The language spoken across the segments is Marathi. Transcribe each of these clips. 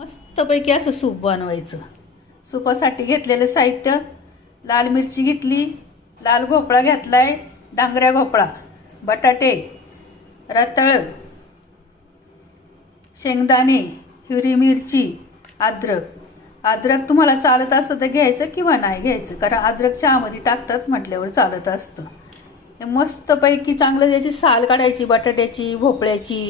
मस्तपैकी असं सूप बनवायचं. सुपासाठी घेतलेलं साहित्य लाल मिरची घेतली लाल भोपळा घेतला आहे डांगऱ्या भोपळा बटाटे रताळ शेंगदाणे हिरवी मिरची अद्रक. अद्रक तुम्हाला चालत असतं तर घ्यायचं किंवा नाही घ्यायचं कारण अद्रक चहामध्ये टाकतात म्हटल्यावर चालत असतं. हे मस्तपैकी चांगलं त्याची साल काढायची बटाट्याची भोपळ्याची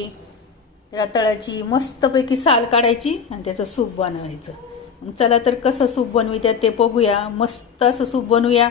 रताळाची मस्तपैकी साल काढायची आणि त्याचं सूप बनवायचं. मग चला तर कसं सूप बनवित्यात ते बघूया. मस्त असं सूप बनवूया.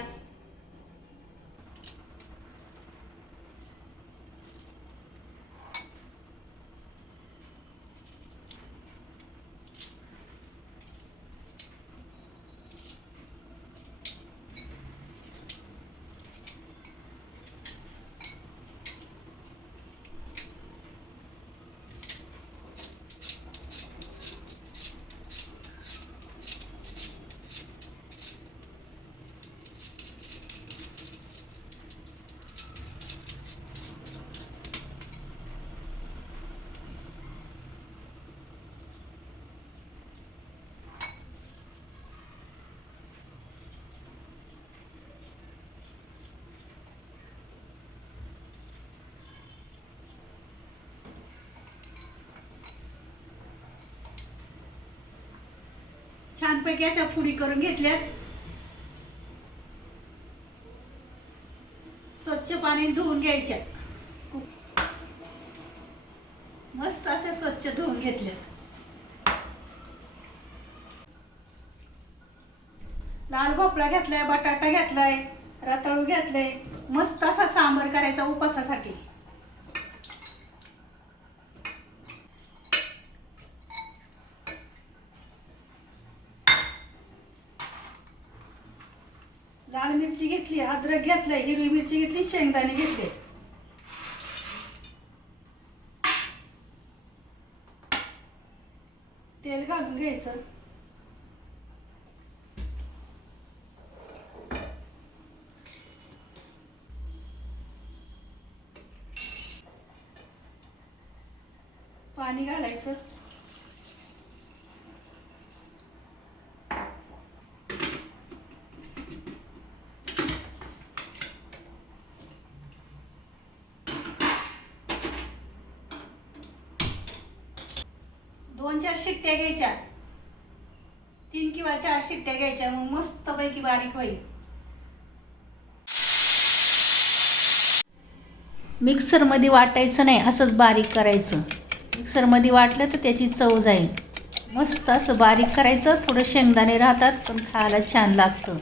छानपैकी अशा फुडी करून घेतल्यात. स्वच्छ पाणी धुवून घ्यायच्या मस्त अशा स्वच्छ धुवून घेतल्यात. लाल भोपळा घेतलाय बटाटा घेतलाय रताळू घेतलंय. मस्त असा सांबर करायचा उपासासाठी लाल मिरची घेतली अद्रक घेतलं हिरवी मिरची घेतली शेंगदाणे घेतले. तेल घालून घ्यायचं. पाणी घालायचं. दोन चार शिट्ट्या घ्यायच्या. तीन किंवा चार शिट्ट्या घ्यायच्या मग मस्तपैकी बारीक होईल. मिक्सरमध्ये वाटायचं नाही असंच बारीक करायचं. मिक्सरमध्ये वाटलं तर त्याची चव जाईल. मस्त असं बारीक करायचं थोडं शेंगदाणे राहतात पण खायला छान लागतं.